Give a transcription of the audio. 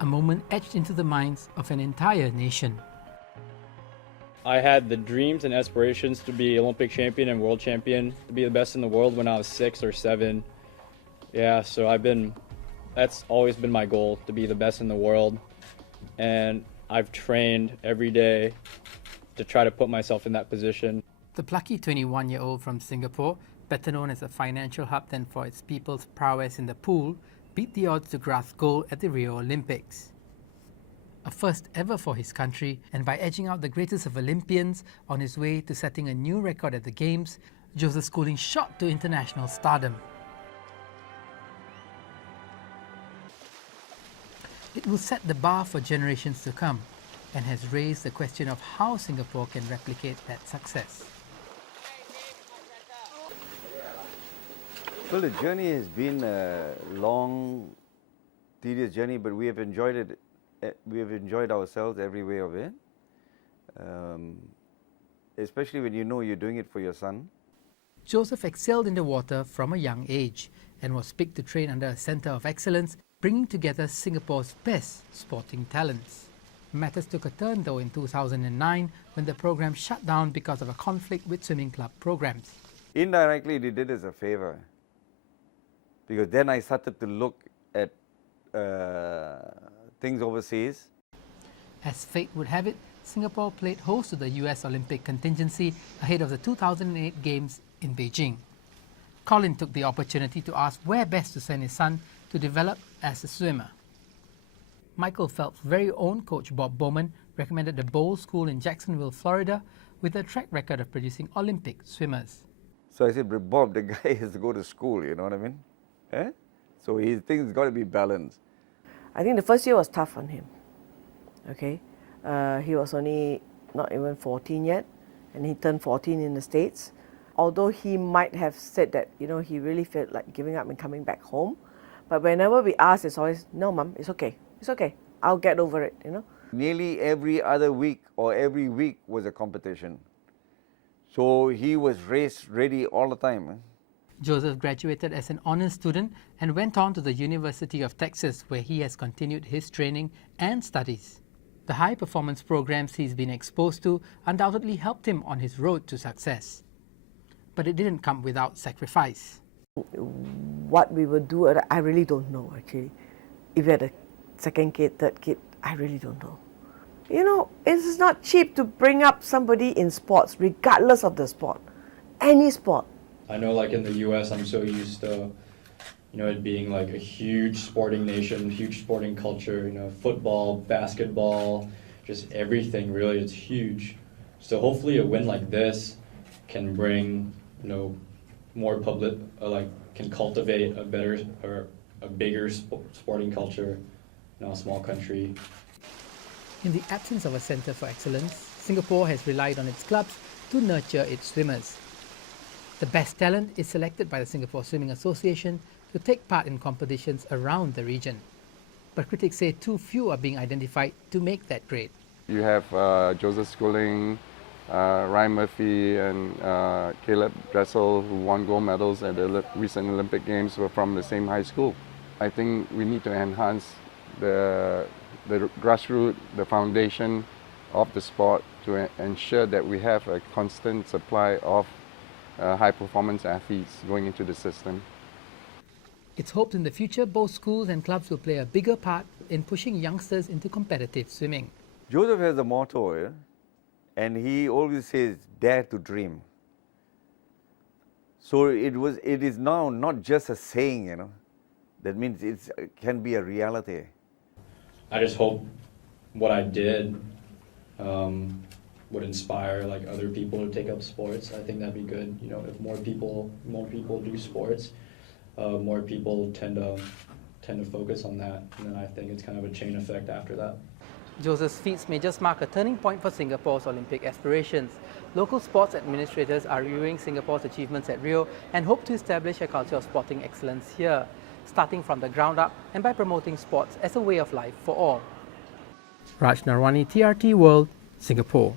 a moment etched into the minds of an entire nation. I had the dreams and aspirations to be Olympic champion and world champion, to be the best in the world when I was 6 or 7. Yeah, so that's always been my goal, to be the best in the world. And I've trained every day to try to put myself in that position. The plucky 21-year-old from Singapore, better known as a financial hub than for its people's prowess in the pool, beat the odds to grasp gold at the Rio Olympics. A first ever for his country, and by edging out the greatest of Olympians on his way to setting a new record at the Games, Joseph Schooling shot to international stardom. It will set the bar for generations to come and has raised the question of how Singapore can replicate that success. Well, the journey has been a long, tedious journey, but we have enjoyed it. We have enjoyed ourselves every way of it, especially when you know you're doing it for your son. Joseph excelled in the water from a young age and was picked to train under a centre of excellence, bringing together Singapore's best sporting talents. Matters took a turn though in 2009 when the program shut down because of a conflict with swimming club programs. Indirectly, they did us a favour, because then I started to look at things overseas. As fate would have it, Singapore played host to the US Olympic contingency ahead of the 2008 Games in Beijing. Colin took the opportunity to ask where best to send his son to develop as a swimmer. Michael Phelps' very own coach Bob Bowman recommended the Bowl School in Jacksonville, Florida, with a track record of producing Olympic swimmers. So I said, but Bob, the guy has to go to school, you know what I mean? Eh? So he thinks it's got to be balanced. I think the first year was tough on him. Okay, he was only not even 14 yet, and he turned 14 in the States. Although he might have said that, you know, he really felt like giving up and coming back home. But whenever we ask, it's always, no, Mum, it's okay. It's okay. I'll get over it, you know. Nearly every other week or every week was a competition. So he was race ready all the time. Eh? Joseph graduated as an honours student and went on to the University of Texas, where he has continued his training and studies. The high-performance programs he's been exposed to undoubtedly helped him on his road to success. But it didn't come without sacrifice. What we would do, I really don't know actually. If we had a second kid, third kid, I really don't know. You know, it's not cheap to bring up somebody in sports, regardless of the sport, any sport. I know, like in the US, I'm so used to, you know, it being like a huge sporting nation, huge sporting culture, you know, football, basketball, just everything really, it's huge. So hopefully a win like this can bring, you know, more public, can cultivate a better or a bigger sporting culture in a small country. In the absence of a centre for excellence, Singapore has relied on its clubs to nurture its swimmers. The best talent is selected by the Singapore Swimming Association to take part in competitions around the region. But critics say too few are being identified to make that grade. You have Joseph Schooling, Ryan Murphy and Caleb Dressel, who won gold medals at the recent Olympic Games, were from the same high school. I think we need to enhance the grassroots, the foundation of the sport to ensure that we have a constant supply of high-performance athletes going into the system. It's hoped in the future both schools and clubs will play a bigger part in pushing youngsters into competitive swimming. Joseph has a motto, yeah? And he always says, dare to dream. So it is now not just a saying, you know. That means it can be a reality. I just hope what I did would inspire like other people to take up sports. I think that'd be good. You know, if more people do sports, more people tend to focus on that, and then I think it's kind of a chain effect after that. Joseph's feats may just mark a turning point for Singapore's Olympic aspirations. Local sports administrators are reviewing Singapore's achievements at Rio and hope to establish a culture of sporting excellence here, starting from the ground up and by promoting sports as a way of life for all. Raj Narwani, TRT World, Singapore.